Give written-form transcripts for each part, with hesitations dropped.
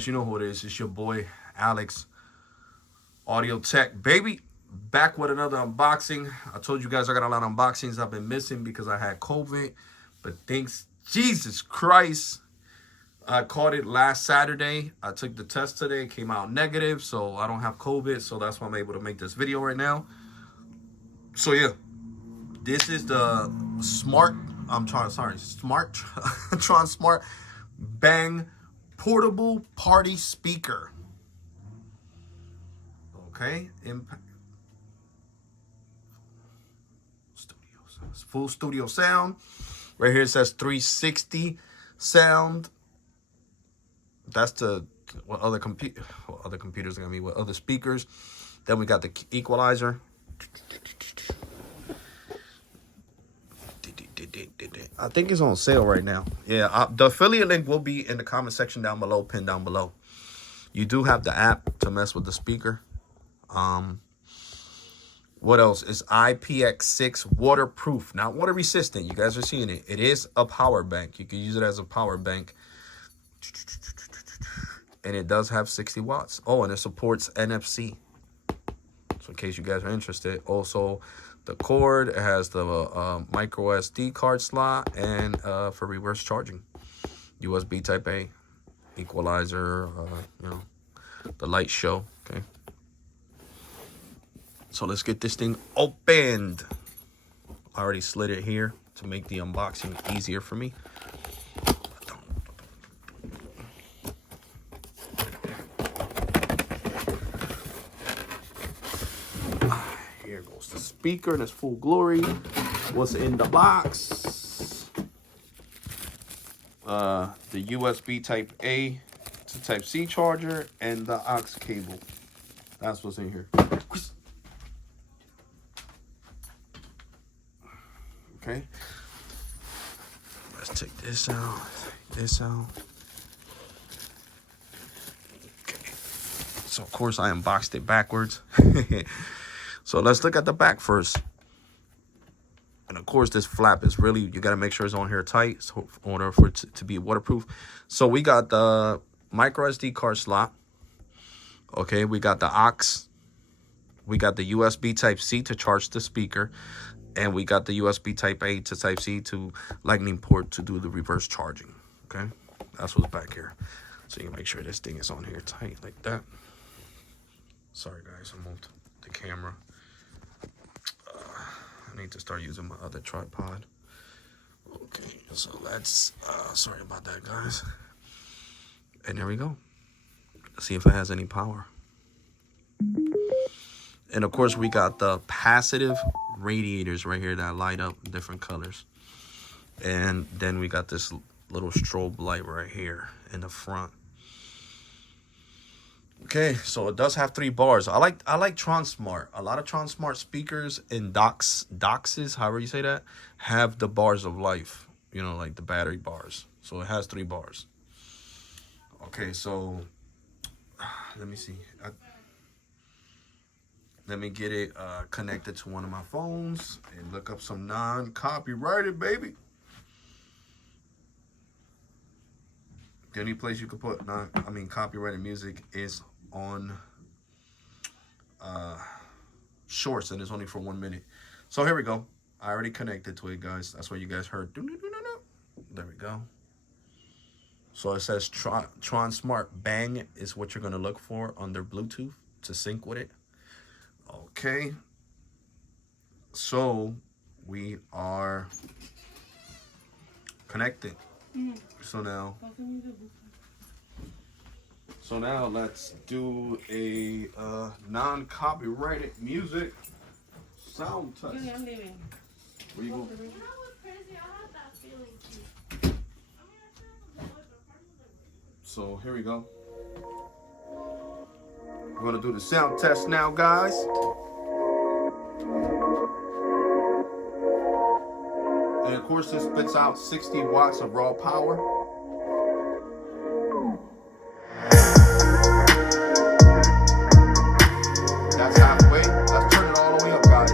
guys, you know who it is. It's your boy, Alex, Audio Tech, baby. Back with another unboxing. I told you guys I got a lot of unboxings I've been missing because I had COVID. But thanks, Jesus Christ, I caught it last Saturday. I took the test today. It came out negative, so I don't have COVID. So that's why I'm able to make this video right now. So, yeah. This is the Tronsmart Bang Portable Party Speaker. Okay, full studio sound. Right here it says 360 sound. That's the what other computers are gonna be with other speakers. Then we got the equalizer. I think it's on sale right now. Yeah, the affiliate link will be in the comment section down below, pinned down below. You do have the app to mess with the speaker. What else? It's IPX6 waterproof, not water resistant. You guys are seeing it. It is a power bank. You can use it as a power bank. And it does have 60 watts. Oh, and it supports NFC. So in case you guys are interested. Also, the cord, it has the micro SD card slot, and for reverse charging. USB type A, equalizer, you know, the light show, okay. So let's get this thing opened. I already slid it here to make the unboxing easier for me. Here goes the speaker in its full glory. What's in the box? The USB type A to type C charger and the aux cable. That's what's in here. Okay, let's take this out, this out. Okay, so of course I unboxed it backwards. So let's look at the back first. And of course this flap is really, you got to make sure it's on here tight so in order for it to be waterproof. So we got the micro SD card slot. Okay, we got the aux. We got the USB type C to charge the speaker. And we got the USB type A to type C to lightning port to do the reverse charging. Okay, that's what's back here. So you can make sure this thing is on here tight like that. Sorry guys, I moved the camera. I need to start using my other tripod. Okay, so let's, sorry about that guys. And there we go. Let's see if it has any power. And of course we got the passive radiators right here that light up different colors. And then we got this little strobe light right here in the front. Okay, so it does have 3 bars. I like Tronsmart. A lot of Tronsmart speakers and doxes, however you say that, have the bars of life, you know, like the battery bars. So it has 3 bars. Okay, so let me see. Let me get it connected to one of my phones and look up some non-copyrighted, baby. The only place you could put copyrighted music is on shorts, and it's only for 1 minute. So here we go. I already connected to it, guys. That's what you guys heard. There we go. So it says Tronsmart Bang is what you're gonna look for under Bluetooth to sync with it. Okay, so we are connected. So now let's do a non-copyrighted music sound test. I'm leaving. Where you go? You know what's crazy? I had that feeling too. So here we go. We're gonna do the sound test now, guys. And of course, this spits out 60 watts of raw power. That's halfway. Let's turn it all the way up, guys.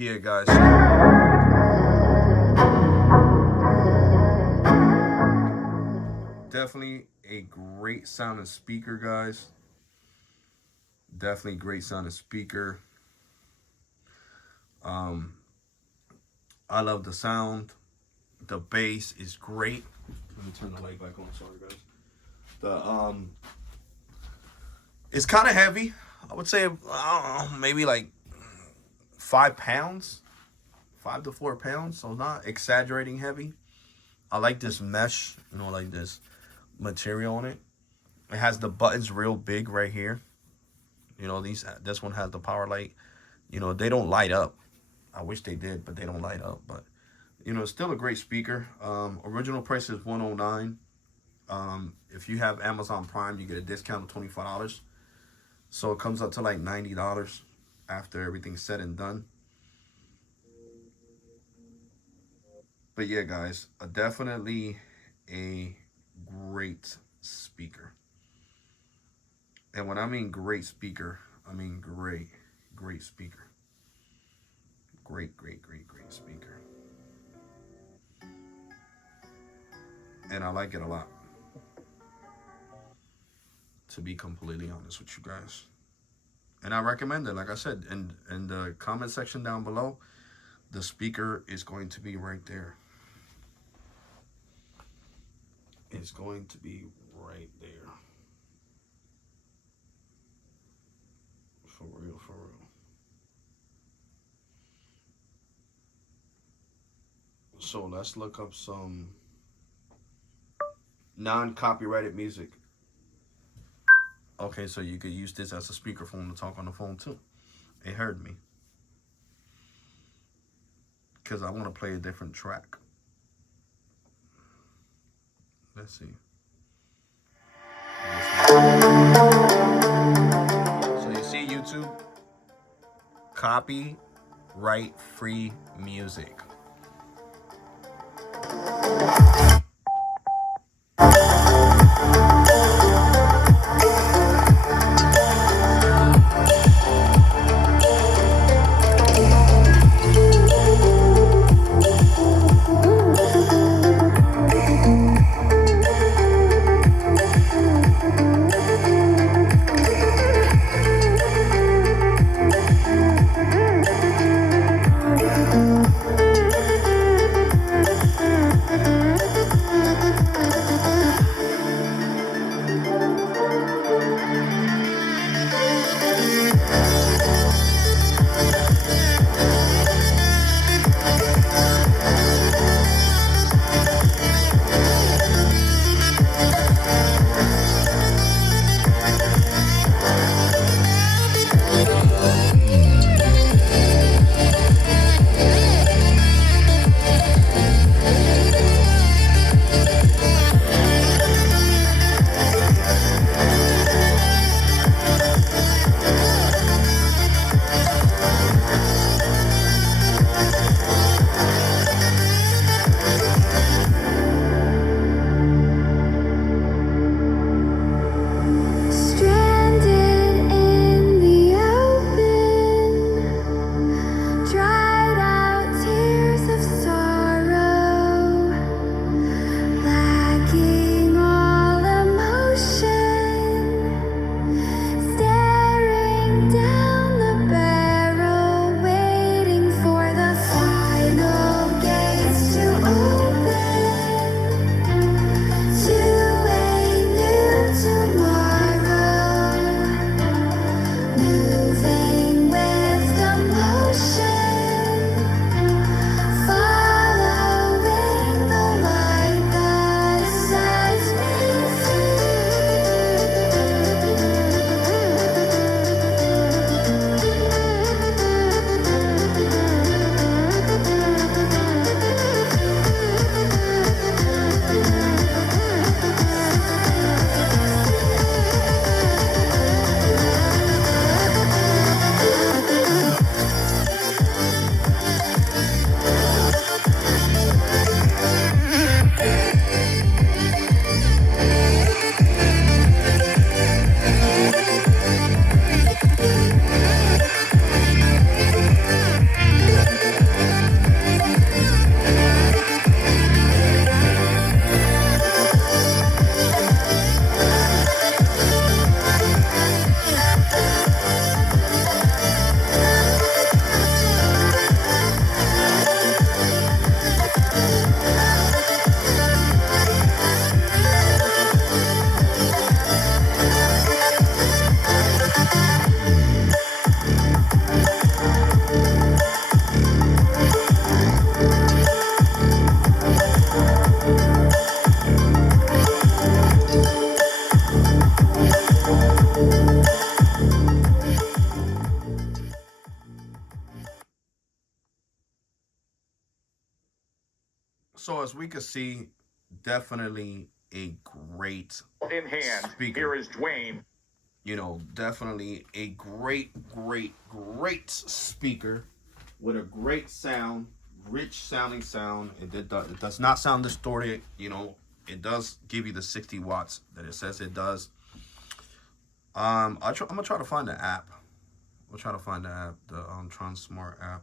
Yeah, guys. Definitely a great sounding speaker, guys. Definitely great sounding speaker. I love the sound. The bass is great. Let me turn the light back on. Sorry, guys. The it's kind of heavy. I would say maybe like 5 pounds, 5 to 4 pounds. So not exaggerating heavy. I like this mesh, like this material on it. It has the buttons real big right here. This one has the power light. They don't light up. I wish they did, but they don't light up. But it's still a great speaker. Original price is $109. If you have Amazon Prime, you get a discount of $25. So it comes up to like $90 after everything's said and done. But yeah, guys, definitely a great speaker. And when I mean great speaker, I mean great speaker. Great speaker. And I like it a lot. To be completely honest with you guys. And I recommend it. Like I said, in the comment section down below, the speaker is going to be right there. It's going to be right there. For real, for real. So let's look up some non-copyrighted music. Okay, so you could use this as a speakerphone to talk on the phone too. It heard me. Because I want to play a different track. Let's see. So you see YouTube? Copyright free music. So as we can see, definitely a great in hand. speaker. Here is Dwayne. You know, definitely a great speaker with a great sound, rich sounding sound. It does not sound distorted. You know, it does give you the 60 watts that it says it does. I'm gonna try to find the app. We'll try to find the app, the Tronsmart app,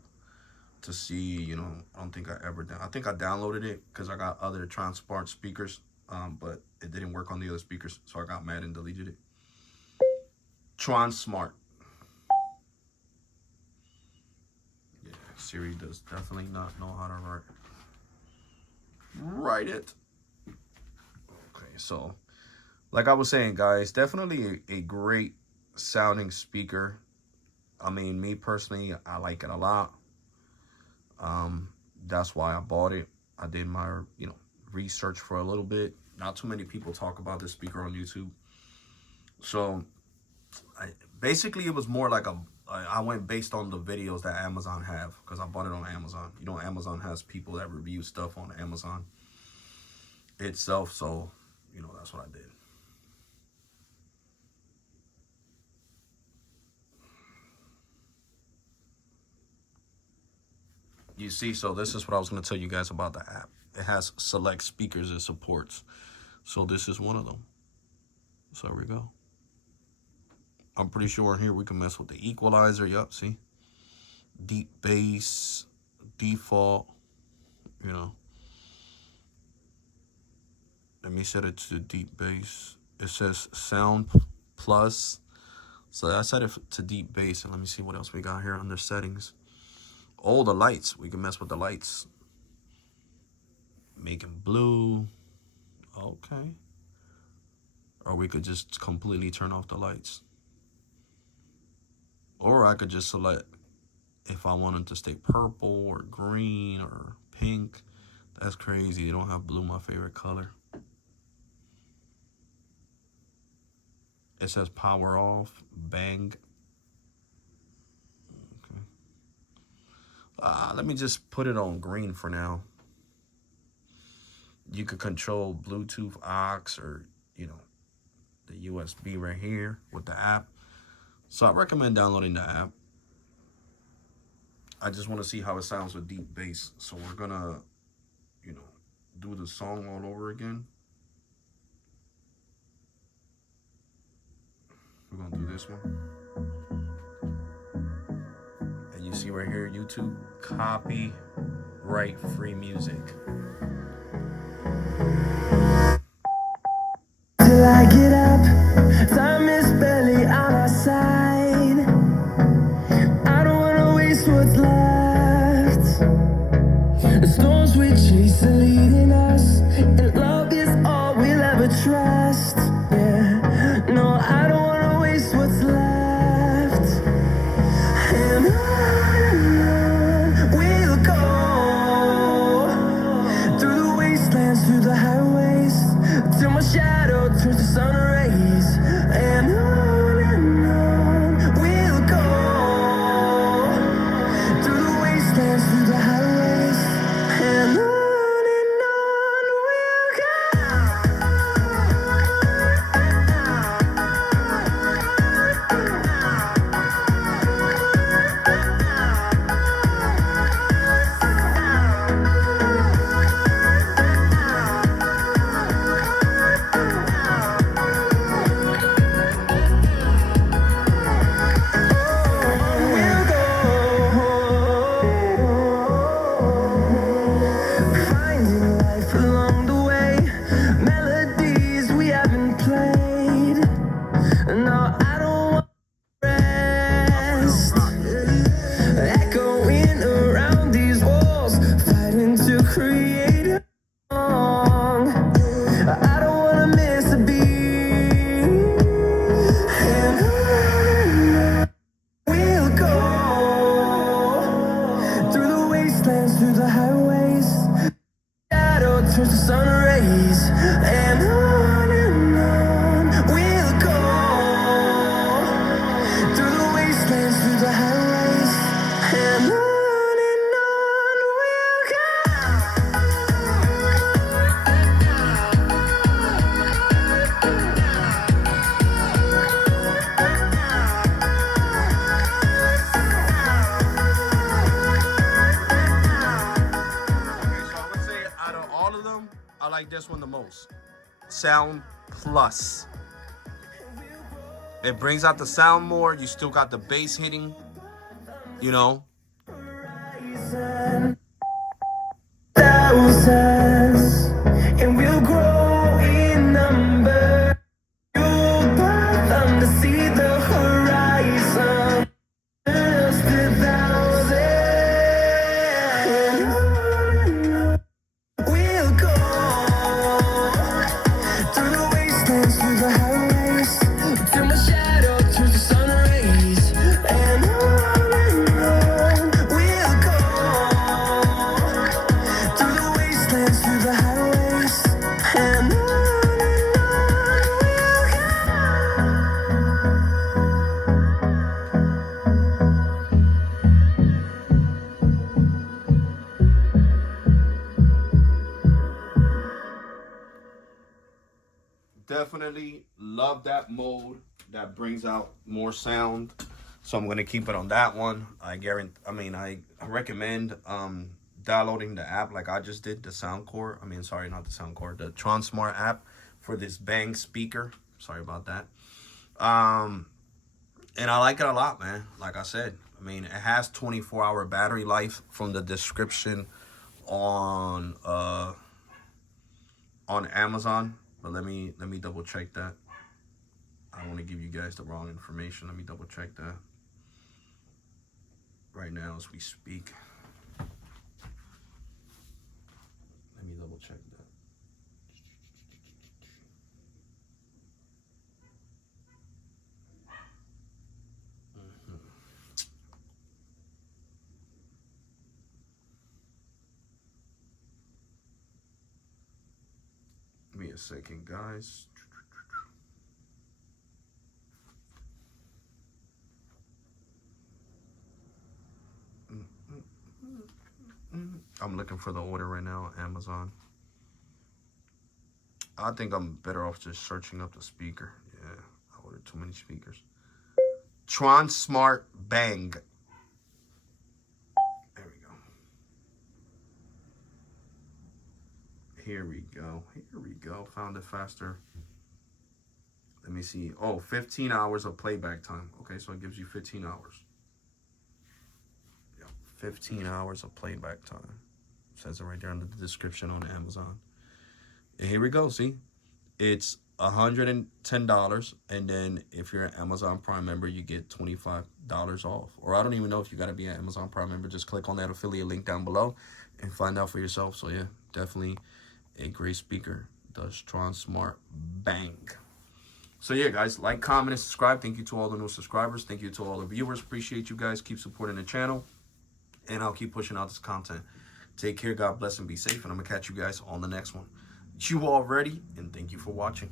to see. You know, I don't think I ever did. I think I downloaded it because I got other Tronsmart speakers, but it didn't work on the other speakers, so I got mad and deleted it. Tronsmart. Yeah, Siri does definitely not know how to write it. Okay, so like I was saying, guys, definitely a great sounding speaker. I mean, me personally, I like it a lot. That's why I bought it. I did my, you know, research for a little bit. Not too many people talk about this speaker on YouTube. So basically, it was more like I went based on the videos that Amazon have, because I bought it on Amazon. You know, Amazon has people that review stuff on Amazon itself. So, you know, that's what I did. You see, so this is what I was going to tell you guys about the app. It has select speakers it supports. So this is one of them. So here we go. I'm pretty sure in here we can mess with the equalizer. Yup, see? Deep bass, default, you know. Let me set it to deep bass. It says sound plus. So I set it to deep bass. And let me see what else we got here under settings. Oh, the lights. We can mess with the lights. Make them blue. Okay. Or we could just completely turn off the lights. Or I could just select if I wanted to stay purple or green or pink. That's crazy. They don't have blue, my favorite color. It says power off, bang. Okay. Let me just put it on green for now. You could control Bluetooth, aux, or, you know, the USB right here with the app. So I recommend downloading the app. I just want to see how it sounds with deep bass. So we're gonna, you know, do the song all over again. We're gonna do this one. And you see right here, YouTube, copyright free music. Till I get up, time is barely on our side. I don't wanna waste what's left. The storms we chase are leading us, and love is all we'll ever trust. Yeah, no, I don't wanna waste what's left. And on we'll go, through the wastelands, through the highways, till my shadow turns to sun rays. this one the most. Sound Plus. It brings out the sound more. You still got the bass hitting, you know. Thousands, and we'll grow in number. You'll path them to see the horizon. Just a thousand. We'll go through the wastelands, through the highways, till my shadow turns to sun rays. And on we'll go through the wastelands, through the highways, and on we'll go. Definitely love that mode. That brings out more sound. So I'm gonna keep it on that one. I recommend downloading the app like I just did, the Soundcore. Not the Soundcore, the Tronsmart app for this Bang speaker. Sorry about that. And I like it a lot, man. Like I said, it has 24-hour battery life from the description on Amazon. But let me double check that. I don't want to give you guys the wrong information. Let me double check that right now as we speak. Let me double check that. Give me a second, guys. I'm looking for the order right now on Amazon. I think I'm better off just searching up the speaker. Yeah, I ordered too many speakers. Tronsmart Bang. There we go. Here we go. Here we go. Found it faster. Let me see. Oh, 15 hours of playback time. Okay, so it gives you 15 hours. 15 hours of playback time. It says it right there in the description on Amazon. And here we go. See, it's $110, and then if you're an Amazon Prime member, you get $25 off. Or I don't even know if you got to be an Amazon Prime member. Just click on that affiliate link down below and find out for yourself. So yeah, definitely a great speaker. The Tronsmart Bang. So yeah, guys, like, comment, and subscribe. Thank you to all the new subscribers. Thank you to all the viewers. Appreciate you guys. Keep supporting the channel. And I'll keep pushing out this content. Take care, God bless, and be safe. And I'm going to catch you guys on the next one. You all ready? And thank you for watching.